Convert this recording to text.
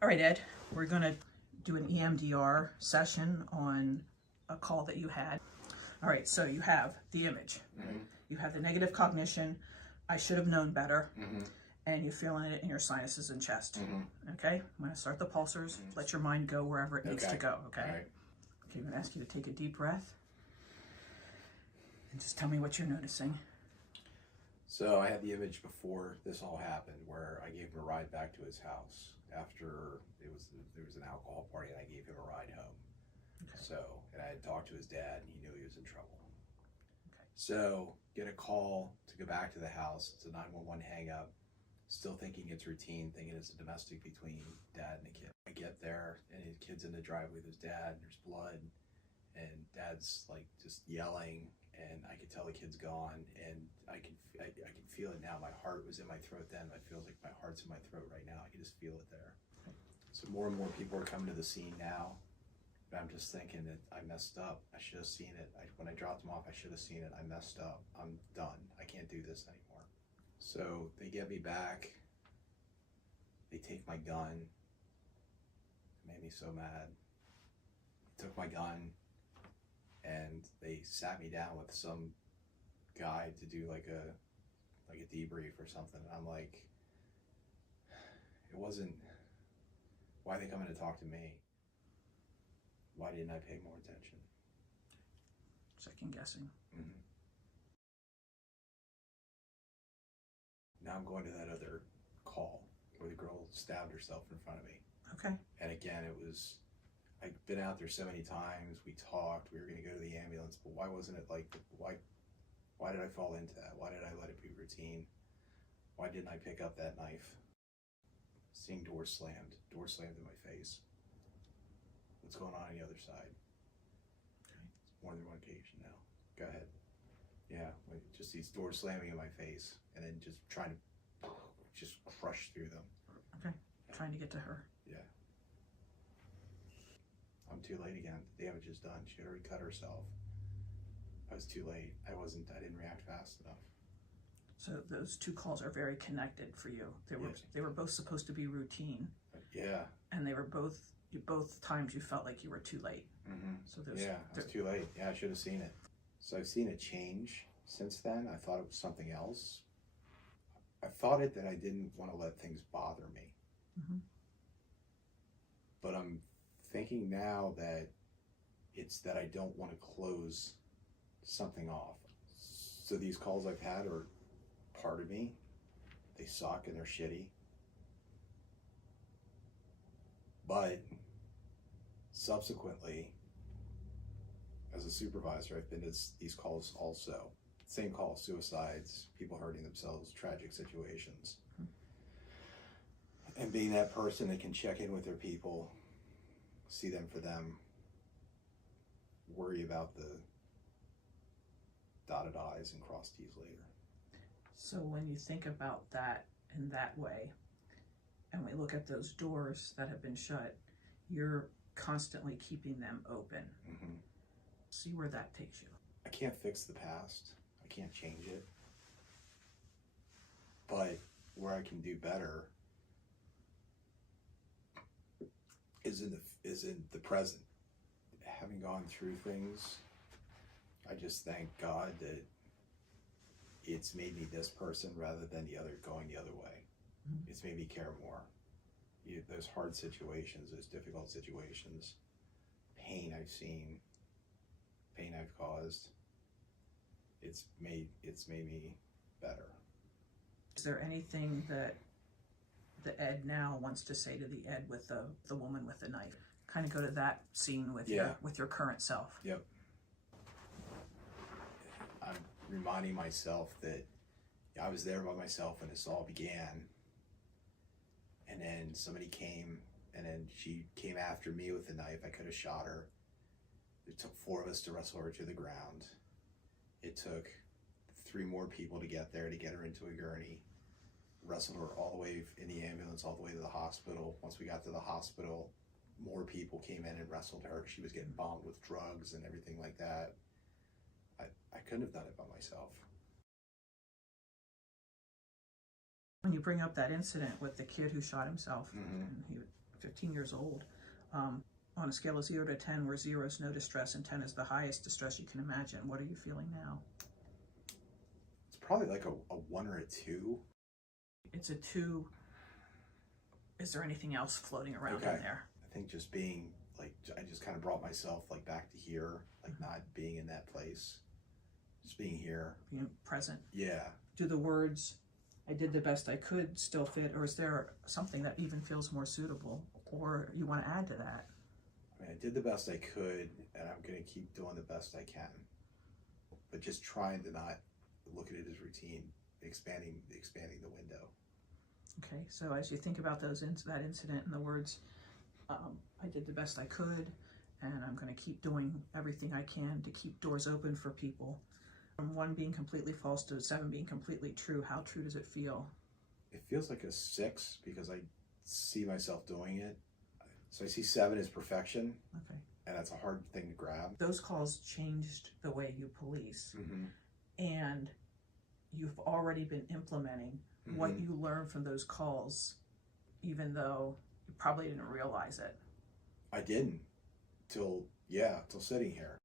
All right, Ed, we're going to do an EMDR session on a call that you had. All right, so you have the image. Mm-hmm. You have the negative cognition, I should have known better, Mm-hmm. and you're feeling it in your sinuses and chest. Mm-hmm. Okay, I'm going to start the pulsars. Mm-hmm. Let your mind go wherever it needs to go, okay? All right. Okay, I'm going to ask you to take a deep breath and just tell me what you're noticing. So I had the image before this all happened where I gave him a ride back to his house after there was an alcohol party, and I gave him a ride home. Okay. So, and I had talked to his dad, and he knew he was in trouble. Okay. So get a call to go back to the house. It's a 911 hang up. Still thinking it's routine, thinking it's a domestic between dad and a kid. I get there, and the kid's in the driveway with his dad, and there's blood, and dad's like just yelling, and I could tell the kid's gone, and I can feel it now. My heart was in my throat then. It feels like my heart's in my throat right now. I can just feel it there. Okay. So more and more people are coming to the scene now. But I'm just thinking that I messed up. I should have seen it. When I dropped him off, I should have seen it. I messed up. I'm done. I can't do this anymore. So they get me back. They take my gun. It made me so mad. They took my gun, and they sat me down with some guy to do like a debrief or something. And I'm like, it wasn't, why are they coming to talk to me? Why didn't I pay more attention? Second guessing. Mm-hmm. Now I'm going to that other call where the girl stabbed herself in front of me. Okay. And again, I'd been out there so many times. We talked. We were going to go to the ambulance, but why wasn't it like, why did I fall into that? Why did I let it be routine? Why didn't I pick up that knife? Seeing door slammed in my face. What's going on the other side? Okay. It's more than one occasion now. Go ahead. Yeah, just these doors slamming in my face, and then just trying to just crush through them. Okay. Trying to get to her. Yeah. I'm too late again. The damage is done. She had already cut herself. I was too late. I didn't react fast enough. So those two calls are very connected for you. They were both supposed to be routine. Yeah. And they were both times you felt like you were too late. Mm-hmm. So I was too late. Yeah, I should have seen it. So I've seen a change since then. I thought it was something else. I thought that I didn't want to let things bother me. Mm-hmm. But I'm thinking now that it's that I don't want to close something off. So these calls I've had are part of me. They suck and they're shitty. But subsequently, as a supervisor, I've been to these calls also. Same call, suicides, people hurting themselves, tragic situations. And being that person that can check in with their people, see them for them, worry about the dotted I's and crossed T's later. So when you think about that in that way, and we look at those doors that have been shut, you're constantly keeping them open. Mm-hmm. See where that takes you. I can't fix the past. I can't change it. But where I can do better is in the present. Having gone through things, I just thank God that it's made me this person rather than going the other way. Mm-hmm. It's made me care more. Those hard situations, those difficult situations, pain I've seen, pain I've caused, it's made me better. Is there anything that the Ed now wants to say to the Ed with the woman with the knife? Kind of go to that scene with your current self. Yep. I'm reminding myself that I was there by myself when this all began, and then somebody came, and then she came after me with the knife. I could have shot her. It took 4 of us to wrestle her to the ground. It took 3 more people to get there, to get her into a gurney, wrestled her all the way in the ambulance, all the way to the hospital. Once we got to the hospital, more people came in and wrestled her. She was getting bombed with drugs and everything like that. I couldn't have done it by myself. When you bring up that incident with the kid who shot himself, mm-hmm. and he was 15 years old. On a scale of 0 to 10, where 0 is no distress and 10 is the highest distress you can imagine, what are you feeling now? It's probably like a 1 or a 2. It's a 2. Is there anything else floating around in there? I think just being like, I just kind of brought myself like back to here, like not being in that place, just being here. Being present. Yeah. Do the words, I did the best I could, still fit, or is there something that even feels more suitable, or you want to add to that? I mean, I did the best I could, and I'm going to keep doing the best I can, but just trying to not look at it as routine, expanding the window. Okay, so as you think about that incident and the words, I did the best I could, and I'm going to keep doing everything I can to keep doors open for people. From 1 being completely false to 7 being completely true, how true does it feel? It feels like a 6 because I see myself doing it. So I see 7 as perfection. Okay. And that's a hard thing to grab. Those calls changed the way you police. Mm-hmm. And you've already been implementing what you learned from those calls, even though you probably didn't realize it. I didn't till sitting here.